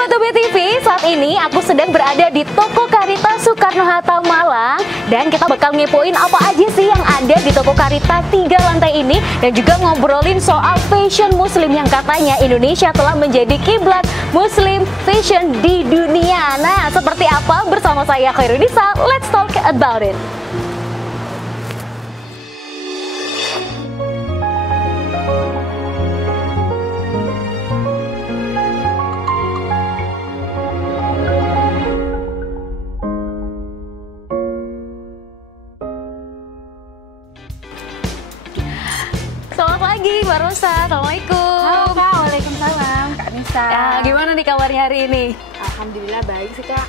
Sobat UB TV, saat ini aku sedang berada di Toko Karita Soekarno-Hatta Malang. Dan kita bakal ngepoin apa aja sih yang ada di Toko Karita 3 lantai ini. Dan juga ngobrolin soal fashion muslim yang katanya Indonesia telah menjadi kiblat muslim fashion di dunia. Nah, seperti apa? Bersama saya Khairunisa, let's talk about it. Selamat pagi Mbak Rosa, Assalamualaikum. Halo Kak, waalaikumsalam Kak Nisa. Gimana nih kabarnya hari ini? Alhamdulillah baik sih Kak.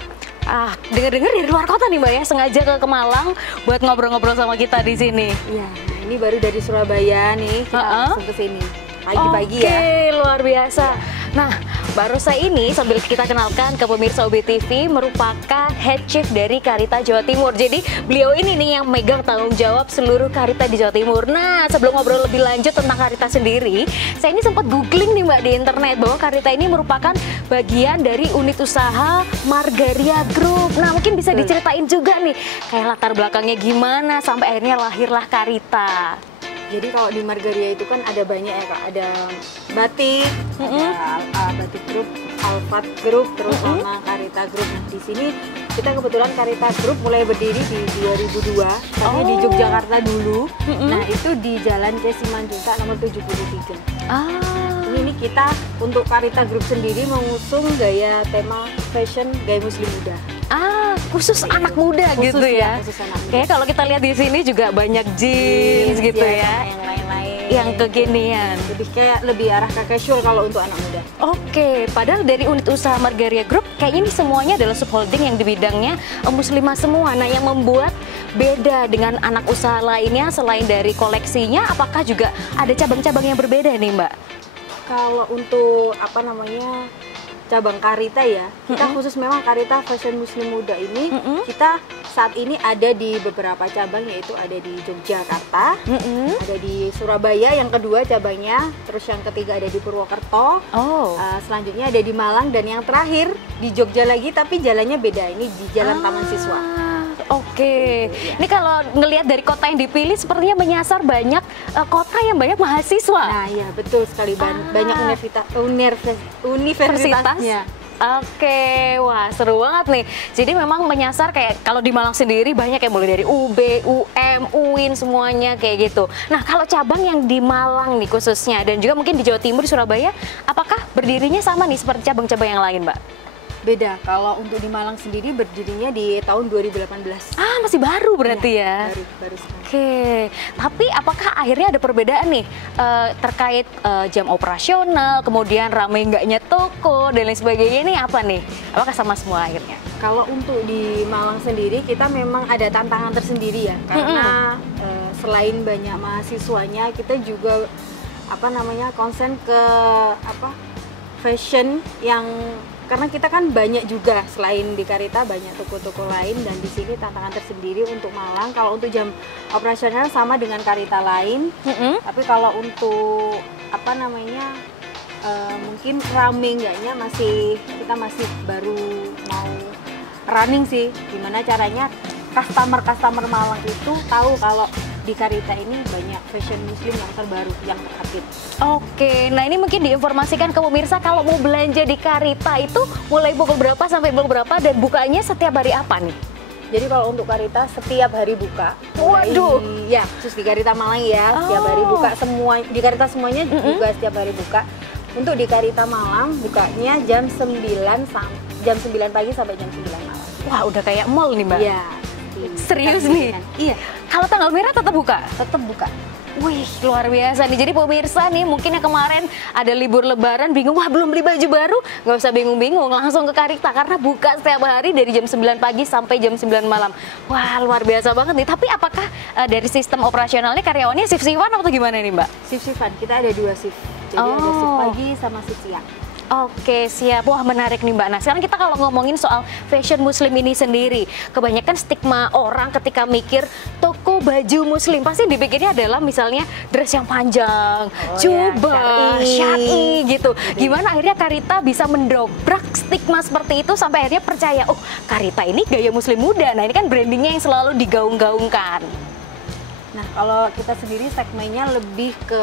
Dengar-dengar dari luar kota nih Mbak ya, sengaja ke Malang buat ngobrol-ngobrol sama kita di sini. Iya, nah ini baru dari Surabaya nih, kita langsung ke sini. Pagi-pagi ya. Oke, luar biasa. Nah, Mbak Rosa ini sambil kita kenalkan ke pemirsa UB TV merupakan head chef dari Karita Jawa Timur. Jadi beliau ini nih yang megang tanggung jawab seluruh Karita di Jawa Timur. Nah, sebelum ngobrol lebih lanjut tentang Karita sendiri, saya ini sempat googling nih Mbak di internet bahwa Karita ini merupakan bagian dari unit usaha Margaria Group. Nah, mungkin bisa diceritain juga nih kayak latar belakangnya gimana sampai akhirnya lahirlah Karita. Jadi kalau di Margaria itu kan ada banyak ya Kak, ada batik, ada batik group, Alfat Group, terus sama Karita Group. Nah di sini kita kebetulan Karita Group mulai berdiri di 2002, tapi di Yogyakarta dulu. Nah itu di Jalan C. Simanjuntak nomor 73. Ini kita untuk Karita Group sendiri mengusung gaya tema fashion gaya muslim muda. Khusus anak muda gitu ya. Kayak kalau kita lihat di sini juga banyak jeans gitu ya. Yang lain-lain. Yang kekinian. Jadi kayak lebih arah ke casual kalau untuk anak muda. Oke, padahal dari unit usaha Margaria Group kayaknya ini semuanya adalah subholding yang di bidangnya muslimah semua. Nah, yang membuat beda dengan anak usaha lainnya selain dari koleksinya, apakah juga ada cabang-cabang yang berbeda nih, Mbak? Kalau untuk cabang Karita ya, kita khusus memang Karita Fashion Muslim Muda ini kita saat ini ada di beberapa cabang, yaitu ada di Yogyakarta, ada di Surabaya yang kedua cabangnya, terus yang ketiga ada di Purwokerto, selanjutnya ada di Malang, dan yang terakhir di Jogja lagi tapi jalannya beda, ini di Jalan Taman Siswa. Oke, ini kalau ngelihat dari kota yang dipilih sepertinya menyasar banyak kota yang banyak mahasiswa. Nah iya betul sekali, banyak universitasnya. Oke, wah seru banget nih. Jadi memang menyasar kayak kalau di Malang sendiri banyak yang mulai dari UB, UM, UIN semuanya kayak gitu. Nah kalau cabang yang di Malang nih khususnya dan juga mungkin di Jawa Timur, di Surabaya, apakah berdirinya sama nih seperti cabang-cabang yang lain, Mbak? Beda, kalau untuk di Malang sendiri berdirinya di tahun 2018. Masih baru berarti ya? Baru sekali. Oke, tapi apakah akhirnya ada perbedaan nih terkait jam operasional, kemudian rame enggaknya toko, dan lain sebagainya, ini apa nih? Apakah sama semua akhirnya? Kalau untuk di Malang sendiri, kita memang ada tantangan tersendiri ya, karena selain banyak mahasiswanya, kita juga konsen ke fashion yang karena kita kan banyak juga, selain di Karita banyak toko-toko lain, dan di sini tantangan tersendiri untuk Malang. Kalau untuk jam operasional sama dengan Karita lain, tapi kalau untuk mungkin rame enggaknya kita masih baru mau running sih. Gimana caranya customer Malang itu tahu kalau di Karita ini banyak fashion muslim yang terbaru, yang terupdate. Oke, nah ini mungkin diinformasikan ke pemirsa kalau mau belanja di Karita itu mulai pukul berapa sampai pukul berapa dan bukanya setiap hari apa nih? Jadi kalau untuk Karita setiap hari buka. Waduh. Ya, khusus di Karita Malang ya, setiap hari buka, semua di Karita semuanya juga setiap hari buka. Untuk di Karita Malang bukanya jam 9 pagi sampai jam 9 malam. Wah, udah kayak mall nih, Mbak. Iya. Serius nih? Iya. Kalau tanggal merah tetap buka? Tetap buka. Wih, luar biasa nih. Jadi pemirsa nih, mungkin yang kemarin ada libur lebaran bingung, wah belum beli baju baru, nggak usah bingung-bingung, langsung ke Karita karena buka setiap hari dari jam 9 pagi sampai jam 9 malam. Wah, luar biasa banget nih. Tapi apakah dari sistem operasionalnya karyawannya shift-shiftan atau gimana nih, Mbak? Shift-shiftan, kita ada 2 shift. Jadi ada shift pagi sama shift siang. Oke, siap. Wah, menarik nih Mbak. Nah, sekarang kita kalau ngomongin soal fashion muslim ini sendiri, kebanyakan stigma orang ketika mikir toko baju muslim pasti dipikirnya adalah misalnya dress yang panjang, jubah, syar'i gitu. Gimana akhirnya Carita bisa mendobrak stigma seperti itu sampai akhirnya percaya, oh Carita ini gaya muslim muda. Nah, ini kan brandingnya yang selalu digaung-gaungkan. Nah, kalau kita sendiri segmennya lebih ke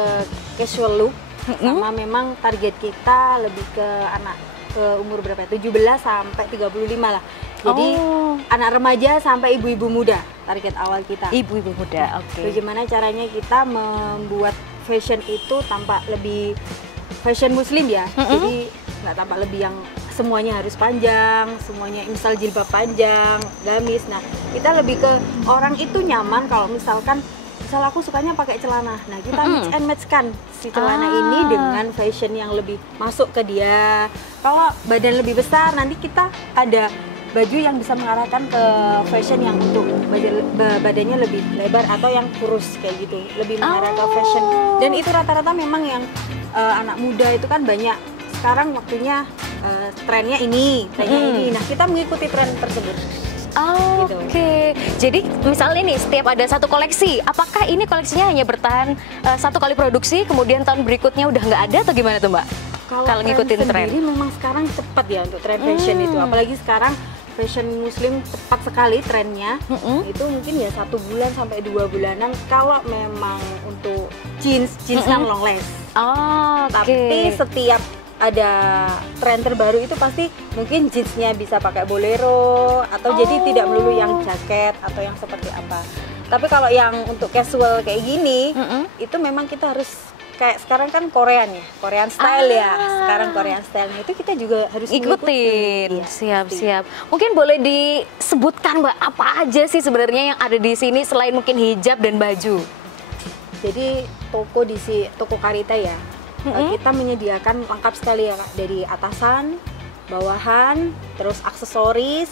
casual look, sama memang target kita lebih ke anak ke umur berapa ya? 17 sampai 35 lah. Jadi anak remaja sampai ibu-ibu muda target awal kita. Ibu-ibu muda, oke. Bagaimana caranya kita membuat fashion itu tampak lebih fashion muslim ya. Jadi nggak tampak lebih yang semuanya harus panjang, semuanya misal jilbab panjang, gamis. Nah, kita lebih ke orang itu nyaman kalau misalkan misal aku sukanya pakai celana. Nah, kita mix and match kan si celana ini dengan fashion yang lebih masuk ke dia. Kalau badan lebih besar, nanti kita ada baju yang bisa mengarahkan ke fashion yang untuk badannya lebih lebar atau yang kurus kayak gitu. Lebih mengarah ke fashion. Dan itu rata-rata memang yang anak muda itu kan banyak. Sekarang waktunya trennya ini. Nah, kita mengikuti tren tersebut. Oke, jadi misalnya nih setiap ada satu koleksi, apakah ini koleksinya hanya bertahan satu kali produksi, kemudian tahun berikutnya udah nggak ada atau gimana tuh Mbak? Kalau ngikutin tren sendiri memang sekarang cepat ya untuk tren fashion itu, apalagi sekarang fashion muslim cepat sekali trennya. Itu mungkin ya 1 bulan sampai 2 bulanan kalau memang untuk jeans kan long last. Tapi setiap ada tren terbaru itu pasti mungkin jeansnya bisa pakai bolero atau jadi tidak melulu yang jaket atau yang seperti apa. Tapi kalau yang untuk casual kayak gini itu memang kita harus kayak sekarang kan Korean ya, Korean style ya. Sekarang Korean style-nya itu kita juga harus ikutin. Siap. Mungkin boleh disebutkan Mbak apa aja sih sebenarnya yang ada di sini selain mungkin hijab dan baju? Jadi toko Carita ya. Kita menyediakan lengkap sekali ya Kak, dari atasan, bawahan, terus aksesoris,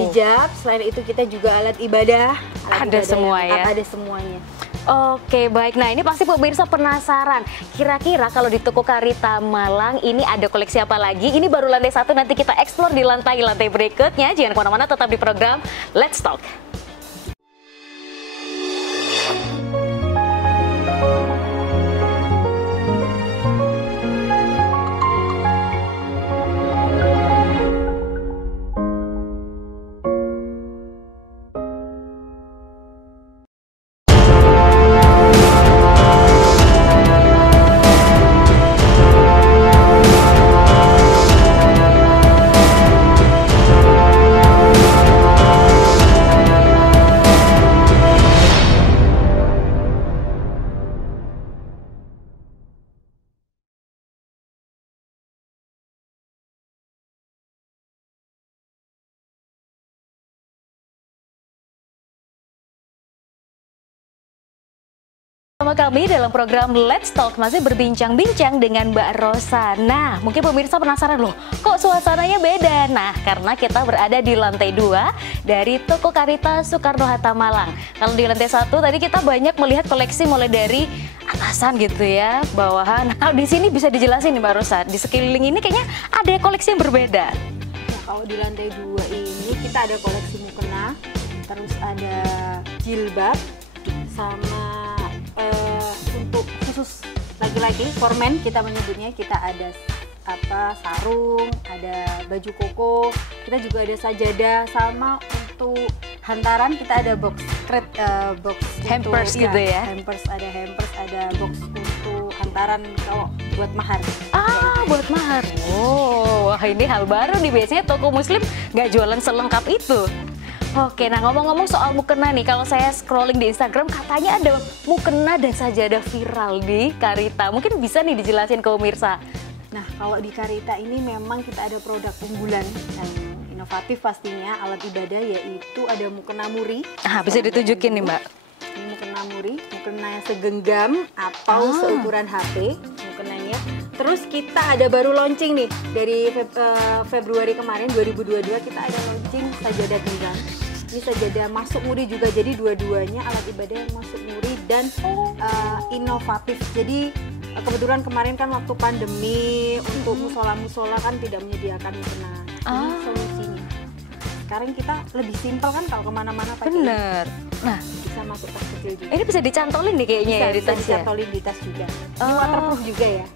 hijab. Selain itu kita juga alat ibadah. Ada semua ya? Ada semuanya. Oke, baik. Nah, ini pasti pemirsa penasaran. Kira-kira kalau di toko Carita Malang ini ada koleksi apa lagi? Ini baru lantai 1, nanti kita eksplor di lantai berikutnya. Jangan kemana-mana, tetap di program Let's Talk. Sama kami dalam program Let's Talk masih berbincang-bincang dengan Mbak Rosa. Nah, mungkin pemirsa penasaran loh, kok suasananya beda? Nah, karena kita berada di lantai 2 dari toko Carita Soekarno-Hatta Malang. Kalau di lantai 1 tadi kita banyak melihat koleksi mulai dari atasan gitu ya, bawahan. Nah, di sini bisa dijelasin nih Mbak Rosa, di sekeliling ini kayaknya ada koleksi yang berbeda. Nah, kalau di lantai 2 ini kita ada koleksi mukena, terus ada jilbab, sama untuk khusus laki-laki, for men kita menyebutnya, kita ada sarung, ada baju koko, kita juga ada sajadah, sama untuk hantaran kita ada box hampers untuk, gitu ya. Hampers, ada box untuk hantaran kalau buat mahar. Buat mahar. Wah, ini hal baru nih, biasanya toko muslim nggak jualan selengkap itu. Oke, nah ngomong-ngomong soal mukena nih, kalau saya scrolling di Instagram katanya ada mukena dan sajadah viral di Carita. Mungkin bisa nih dijelasin ke pemirsa. Nah, kalau di Carita ini memang kita ada produk unggulan yang inovatif pastinya, alat ibadah, yaitu ada mukena muri. Bisa ditunjukin nih Mbak. Ini mukena muri, mukena segenggam atau seukuran HP mukenanya. Terus kita ada baru launching nih dari Februari kemarin 2022, kita ada launching sajadah genggam. Ini sajadah masuk muri juga, jadi dua-duanya alat ibadah yang masuk muri dan inovatif. Jadi kebetulan kemarin kan waktu pandemi untuk musola-musola kan tidak menyediakan mukena. Ini solusinya. Sekarang kita lebih simpel kan kalau kemana-mana pakai Bener. Nah, bisa masuk tas kecil juga. ini bisa dicantolin nih kayaknya Bisa, ya di bisa tas ya. dicantolin di tas juga. Ini waterproof juga ya.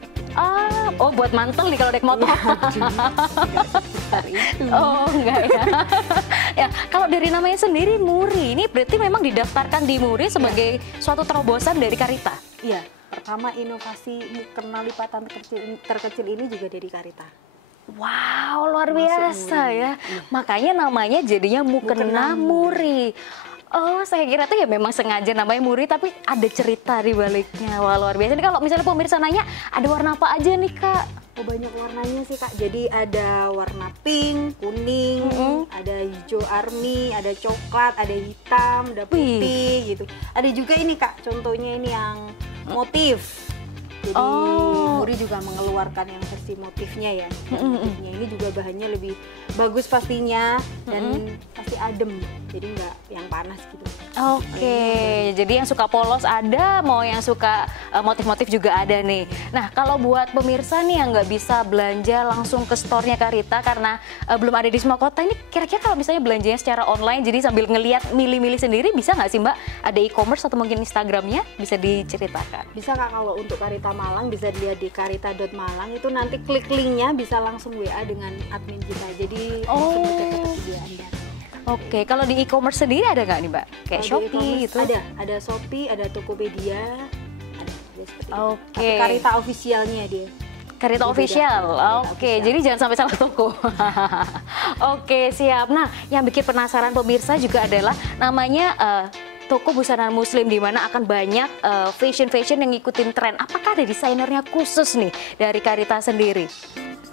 Oh buat mantel nih kalau naik motor. Oh enggak ya. Ya, kalau dari namanya sendiri Muri, ini berarti memang didaftarkan di Muri sebagai suatu terobosan dari Karita. Iya, pertama inovasi mukena lipatan terkecil ini juga dari Karita. Wow, luar Masuk biasa Muri. ya. Iya. Makanya namanya jadinya Mukena Mukena Muri. Oh, saya kira tuh ya memang sengaja namanya Muri, tapi ada cerita di baliknya. Wah, luar biasa. Ini kalau misalnya pemirsa nanya, ada warna apa aja nih, Kak? Oh, banyak warnanya sih Kak. Jadi ada warna pink, kuning, ada hijau army, ada coklat, ada hitam, ada putih gitu. Ada juga ini Kak, contohnya ini yang motif. Jadi Muri juga mengeluarkan yang versi motifnya ya. Motifnya ini juga bahannya lebih bagus pastinya dan pasti adem. Jadi nggak yang panas gitu. Oke, jadi yang suka polos ada, mau yang suka motif-motif juga ada nih. Nah, kalau buat pemirsa nih yang nggak bisa belanja langsung ke store-nya Karita karena belum ada di semua kota, ini kira-kira kalau misalnya belanjanya secara online, jadi sambil ngelihat milih-milih sendiri, bisa nggak sih Mbak? Ada e-commerce atau mungkin Instagramnya? Bisa diceritakan? Bisa Kak, kalau untuk Karita Malang bisa dilihat di karita.malang, itu nanti klik linknya bisa langsung WA dengan admin kita. Jadi langsung ke ketersediaan Anda. Oke, kalau di e-commerce sendiri ada nggak nih Mbak? Kayak Kalau di Shopee e-commerce gitu? ada Shopee, ada Tokopedia, ada seperti itu. Oke. Tapi Karita officialnya dia. Karita Itu beda. official. Karita Oke, official. jadi jangan sampai salah toko. Oke, siap. Nah, yang bikin penasaran pemirsa juga adalah namanya toko busana muslim, di mana akan banyak fashion yang ngikutin tren. Apakah ada desainernya khusus nih dari Karita sendiri?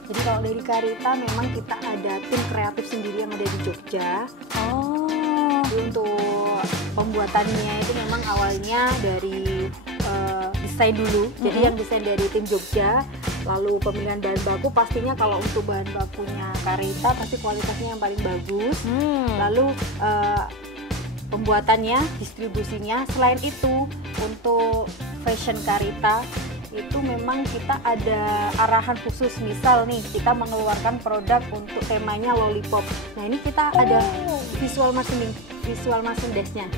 Jadi kalau dari Karita memang kita ada tim kreatif sendiri yang ada di Jogja. Oh. Jadi untuk pembuatannya itu memang awalnya dari desain dulu. Jadi yang desain dari tim Jogja. Lalu pemilihan bahan baku pastinya kalau untuk bahan bakunya Karita pasti kualitasnya yang paling bagus. Lalu pembuatannya, distribusinya. Selain itu untuk fashion Karita itu memang kita ada arahan khusus. Misal nih kita mengeluarkan produk untuk temanya lollipop. Nah ini kita ada visual merchandise-nya.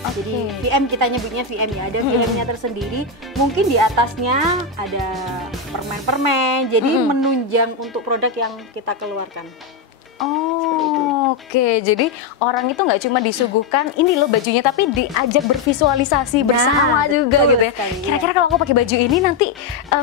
Jadi VM, kita nyebutnya VM ya, ada VM-nya tersendiri. Mungkin di atasnya ada permen-permen, jadi menunjang untuk produk yang kita keluarkan. Oh, oke. Jadi orang itu nggak cuma disuguhkan ini loh bajunya, tapi diajak bervisualisasi bersama juga betul gitu ya. sekali, Kira-kira kalau aku pakai baju ini nanti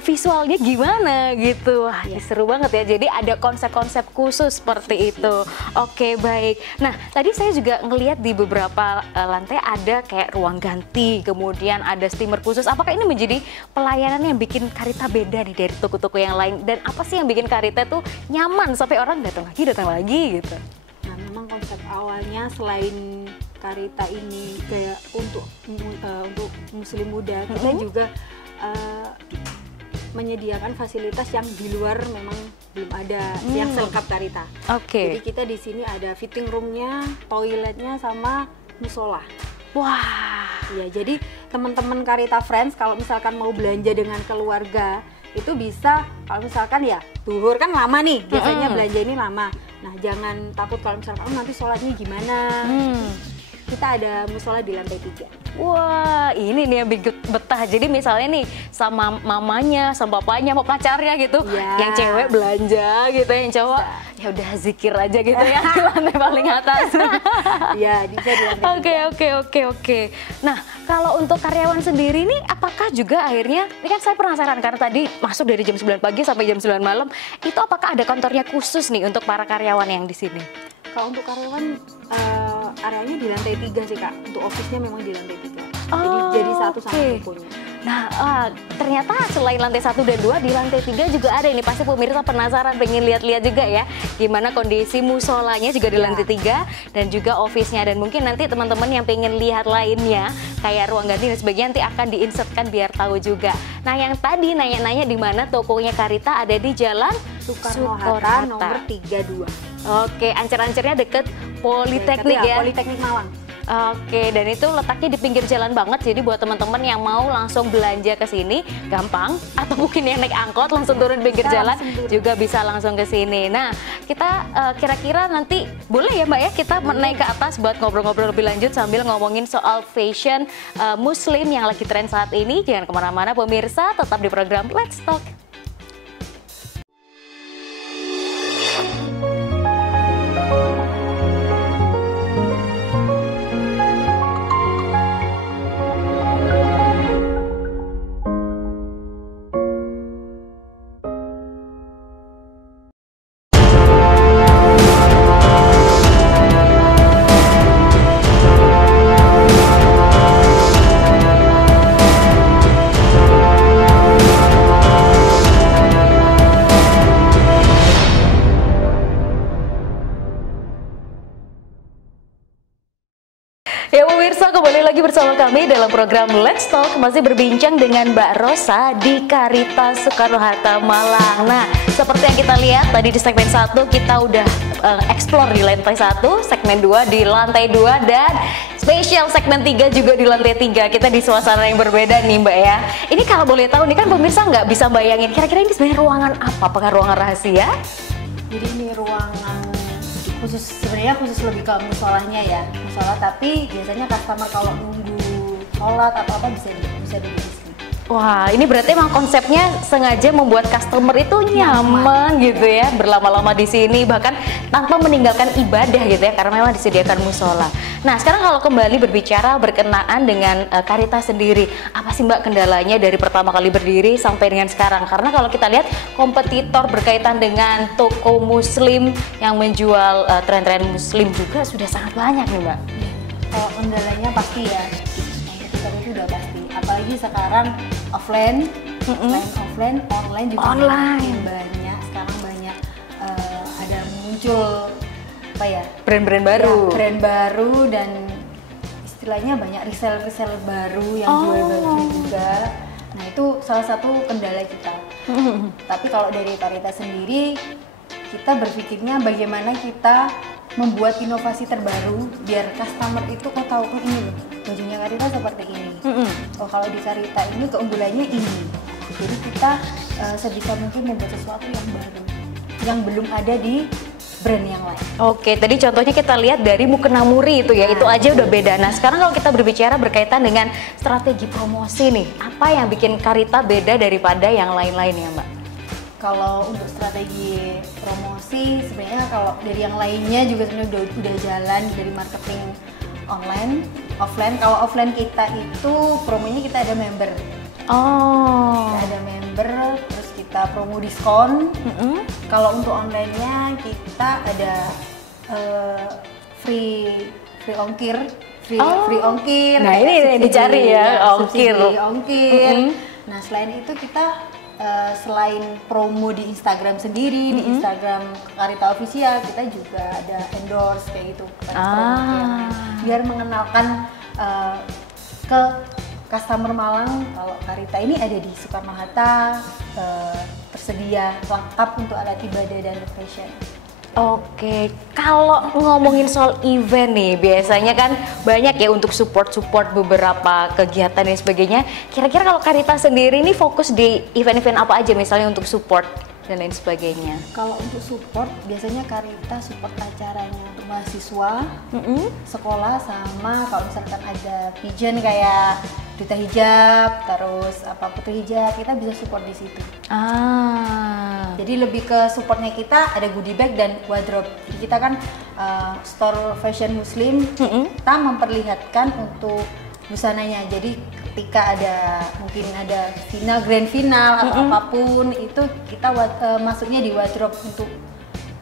visualnya gimana gitu. Wah, ini seru banget ya. Jadi ada konsep-konsep khusus seperti itu. Oke, baik. Nah, tadi saya juga ngelihat di beberapa lantai ada kayak ruang ganti, kemudian ada steamer khusus. Apakah ini menjadi pelayanan yang bikin Karita beda nih dari toko-toko yang lain? Dan apa sih yang bikin Karita tuh nyaman sampai orang datang lagi gitu? Nah, memang konsep awalnya selain Karita ini kayak untuk muslim muda, kita juga menyediakan fasilitas yang di luar memang belum ada yang selengkap Karita. Jadi kita di sini ada fitting roomnya, toiletnya, sama musola. Wah. Ya, jadi teman-teman Karita Friends kalau misalkan mau belanja dengan keluarga itu bisa, kalau misalkan ya duhur kan lama nih, biasanya belanja ini lama. Nah, jangan takut kalau misalkan nanti sholatnya gimana. Kita ada musola di lantai 3. Wah, ini nih yang bikin betah. Jadi misalnya nih sama mamanya, sama papanya, sama pacarnya gitu, yang cewek belanja gitu, yang cowok ya udah zikir aja gitu ya di lantai paling atas. Iya, bisa di lantai 3. Oke. Nah, kalau untuk karyawan sendiri nih, apakah juga akhirnya, ini kan saya penasaran karena tadi masuk dari jam 9 pagi sampai jam 9 malam, itu apakah ada kantornya khusus nih untuk para karyawan yang di sini? Kalau untuk karyawan, areanya di lantai 3 sih Kak. Untuk office-nya memang di lantai 3. Jadi satu sama tokonya. Nah, ternyata selain lantai 1 dan 2, di lantai 3 juga ada ini. Pasti pemirsa penasaran, pengen lihat-lihat juga ya. Gimana kondisi musolanya juga di lantai 3 dan juga office-nya. Dan mungkin nanti teman-teman yang pengen lihat lainnya, kayak ruang ganti dan sebagainya, nanti akan diinsertkan biar tahu juga. Nah, yang tadi nanya-nanya di mana tokonya Karita, ada di Jalan Soekarno-Hatta nomor 32. Oke, ancer-ancernya deket Politeknik ya? Politeknik Malang. Oke, dan itu letaknya di pinggir jalan banget, jadi buat teman-teman yang mau langsung belanja ke sini gampang, atau mungkin yang naik angkot langsung turun di pinggir jalan juga bisa langsung ke sini. Nah, kita kira-kira nanti boleh ya Mbak ya kita naik ke atas buat ngobrol-ngobrol lebih lanjut sambil ngomongin soal fashion Muslim yang lagi tren saat ini. Jangan kemana-mana pemirsa, tetap di program Let's Talk. Ya pemirsa, kembali lagi bersama kami dalam program Let's Talk, masih berbincang dengan Mbak Rosa di Karita Soekarno-Hatta Malang. Nah, seperti yang kita lihat tadi di segmen 1 kita udah explore di lantai 1, segmen 2 di lantai 2, dan spesial segmen 3 juga di lantai 3. Kita di suasana yang berbeda nih Mbak ya. Ini kalau boleh tahu nih kan pemirsa nggak bisa bayangin kira-kira ini sebenarnya ruangan apa? Apakah ruangan rahasia? Jadi ini ruangan khusus, sebenarnya khusus lebih ke musolahnya ya, musola, tapi biasanya customer kalau nunggu sholat atau apa bisa di sini. Wah, ini berarti emang konsepnya sengaja membuat customer itu nyaman gitu ya, berlama-lama di sini bahkan tanpa meninggalkan ibadah gitu ya, karena memang disediakan musola. Nah, sekarang kalau kembali berbicara berkenaan dengan Karita sendiri, apa sih Mbak kendalanya dari pertama kali berdiri sampai dengan sekarang? Karena kalau kita lihat kompetitor berkaitan dengan toko Muslim yang menjual tren-tren Muslim juga sudah sangat banyak nih Mbak. Kalau kendalanya pasti ya, kompetitor itu udah pasti. Apalagi sekarang offline, selain offline, online juga makin banyak. Sekarang banyak ada muncul apa ya? Brand-brand baru. Ya, brand baru dan istilahnya banyak resell baru yang jual baju juga. Nah itu salah satu kendala kita. Tapi kalau dari Karita sendiri, kita berpikirnya bagaimana kita membuat inovasi terbaru biar customer itu kok tahu kan ini loh, bajunya Karita seperti ini. Oh kalau di Karita ini keunggulannya ini. Jadi kita sebisa mungkin membuat sesuatu yang baru, yang belum ada di brand yang lain. Oke, tadi contohnya kita lihat dari mukena muri itu ya, itu aja udah beda. Nah sekarang kalau kita berbicara berkaitan dengan strategi promosi nih, apa yang bikin Karita beda daripada yang lain-lain ya Mbak? Kalau untuk strategi promosi sebenarnya kalau dari yang lainnya juga sebenarnya udah jalan dari marketing online, offline. Kalau offline kita itu promonya kita ada member. Kita ada member, terus kita promo diskon. Kalau untuk online-nya kita ada free ongkir, free ongkir. Nah ini yang dicari ya, ongkir. Nah selain itu kita selain promo di Instagram sendiri, di Instagram Karita Official, kita juga ada endorse kayak gitu, biar mengenalkan ke customer Malang kalau Karita ini ada di Soekarno-Hatta, tersedia lengkap untuk alat ibadah dan fashion. Oke, kalau ngomongin soal event nih, biasanya kan banyak ya untuk support beberapa kegiatan dan sebagainya. Kira-kira kalau Karita sendiri ini fokus di event-event apa aja misalnya untuk support dan lain sebagainya? Kalau untuk support, biasanya Karita support acaranya untuk mahasiswa, sekolah, sama kalau misalkan ada pigeon kayak duta hijab, terus apa putri hijab, kita bisa support di situ. Jadi lebih ke supportnya kita ada goodie bag dan wardrobe. Jadi kita kan store fashion Muslim, kita memperlihatkan untuk busananya. Jadi ketika ada mungkin ada grand final atau apapun itu kita masuknya di wardrobe untuk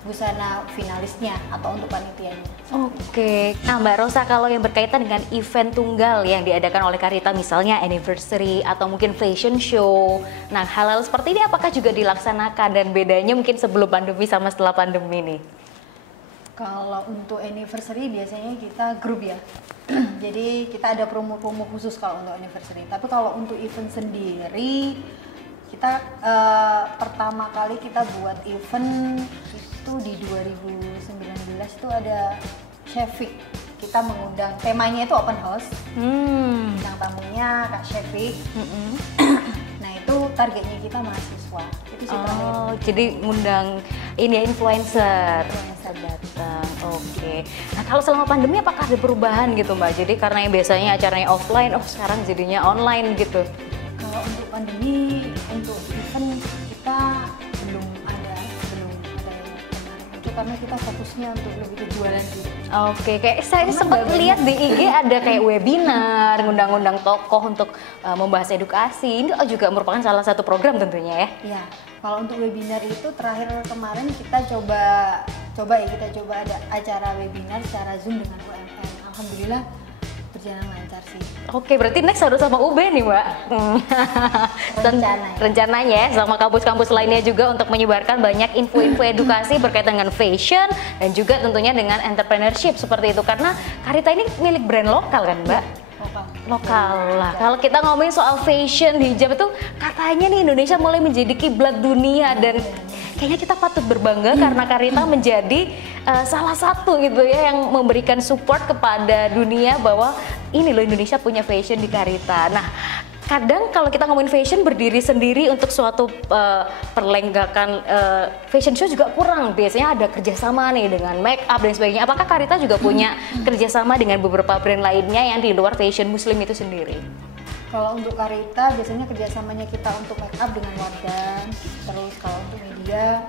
busana finalisnya atau untuk panitianya. Oke. Nah Mbak Rosa, kalau yang berkaitan dengan event tunggal yang diadakan oleh Karita, misalnya anniversary atau mungkin fashion show, nah hal-hal seperti ini apakah juga dilaksanakan dan bedanya mungkin sebelum pandemi sama setelah pandemi nih? Kalau untuk anniversary biasanya kita grup ya. Jadi kita ada promo-promo khusus kalau untuk anniversary. Tapi kalau untuk event sendiri, kita pertama kali kita buat event itu di 2019 itu ada Chefik. Kita kita mengundang, temanya itu open house. Yang tamunya Kak Syafik. Nah itu targetnya kita mahasiswa. Itu sih jadi ngundang ini ya, influencer datang. Oke. Nah kalau selama pandemi apakah ada perubahan gitu Mbak? Jadi karena yang biasanya acaranya offline, sekarang jadinya online gitu. Kalau untuk pandemi, untuk event kita belum ada yang kemarin itu karena kita fokusnya untuk lebih ke jualan dulu. Oke, kayak saya sempat lihat di IG ada kayak webinar, ngundang-ngundang tokoh untuk membahas edukasi. Ini juga merupakan salah satu program tentunya ya. Iya. Kalau untuk webinar itu terakhir kemarin kita coba ada acara webinar secara Zoom dengan UMM. Alhamdulillah berjalan lancar sih. Oke, berarti next harus sama UB nih Mbak. Rencananya ya, sama kampus-kampus lainnya juga untuk menyebarkan banyak info-info edukasi berkaitan dengan fashion dan juga tentunya dengan entrepreneurship seperti itu. Karena Karita ini milik brand lokal kan Mbak? Lokal lah. Kalau kita ngomongin soal fashion hijab itu katanya nih Indonesia mulai menjadi kiblat dunia dan kayaknya kita patut berbangga karena Karita menjadi salah satu gitu ya yang memberikan support kepada dunia bahwa ini loh Indonesia punya fashion di Karita. Nah, kadang kalau kita ngomongin fashion berdiri sendiri untuk suatu perlenggakan fashion show juga kurang. Biasanya ada kerjasama nih dengan make up dan sebagainya. Apakah Karita juga punya kerjasama dengan beberapa brand lainnya yang di luar fashion muslim itu sendiri? Kalau untuk Karita biasanya kerjasamanya kita untuk make up dengan Wardan. Terus kalau untuk media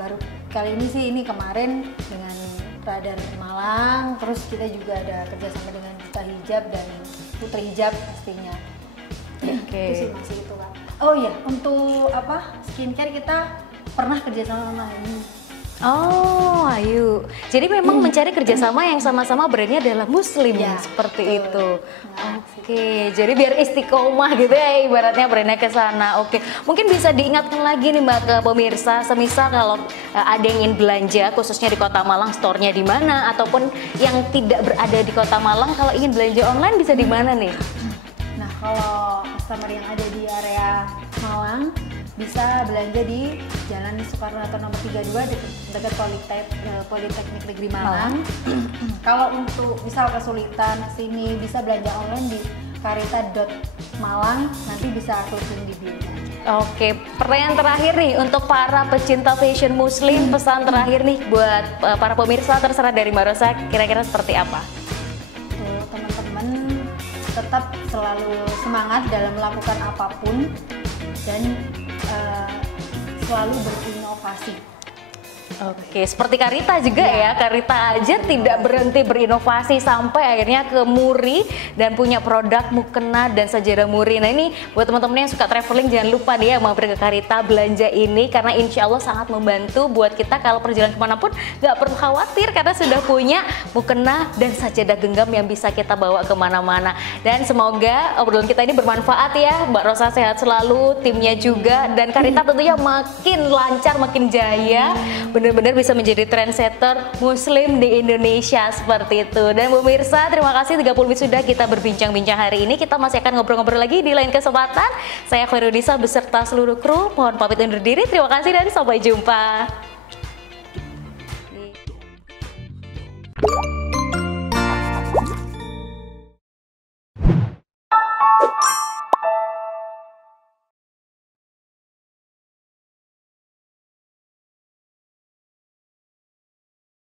baru kali ini sih ini kemarin dengan Radar Malang. Terus kita juga ada kerjasama dengan Duta Hijab dan Putri Hijab pastinya. Itu sih masih itu kan. Oh iya, untuk skincare kita pernah kerjasama sama Ayu. Oh, Ayu. Jadi memang mencari kerjasama yang sama-sama brandnya adalah muslim ya, seperti itu. Oke, jadi biar istiqomah gitu ya ibaratnya brandnya ke sana. Oke, mungkin bisa diingatkan lagi nih Mbak ke pemirsa, semisal kalau ada yang ingin belanja khususnya di Kota Malang, store-nya di mana, ataupun yang tidak berada di Kota Malang kalau ingin belanja online bisa di mana nih? Nah, kalau customer yang ada di area Malang bisa belanja di Jalan Soekarno-Hatta nomor 32 dekat Politeknik Negeri Malang. Kalau untuk misal kesulitan sini bisa belanja online di karita.malang, nanti bisa klik link di bio. Oke, pertanyaan terakhir nih untuk para pecinta fashion muslim, pesan terakhir nih buat para pemirsa terserah dari Mbak Rosa kira-kira seperti apa? Teman-teman tetap selalu semangat dalam melakukan apapun dan selalu berinovasi. Oke, seperti Karita juga ya. Karita aja tidak berhenti berinovasi sampai akhirnya ke Muri dan punya produk mukena dan sajadah Muri. Nah ini buat teman-teman yang suka traveling jangan lupa dia mampir ke Karita belanja ini karena insya Allah sangat membantu buat kita kalau perjalanan kemanapun nggak perlu khawatir karena sudah punya mukena dan sajadah genggam yang bisa kita bawa kemana-mana. Dan semoga obrolan kita ini bermanfaat ya. Mbak Rosa sehat selalu, timnya juga dan Karita tentunya makin lancar, makin jaya. Benar-benar bisa menjadi trendsetter muslim di Indonesia seperti itu. Dan pemirsa, terima kasih 30 menit sudah kita berbincang-bincang hari ini. Kita masih akan ngobrol-ngobrol lagi di lain kesempatan. Saya Khairunnisa beserta seluruh kru mohon pamit undur diri. Terima kasih dan sampai jumpa.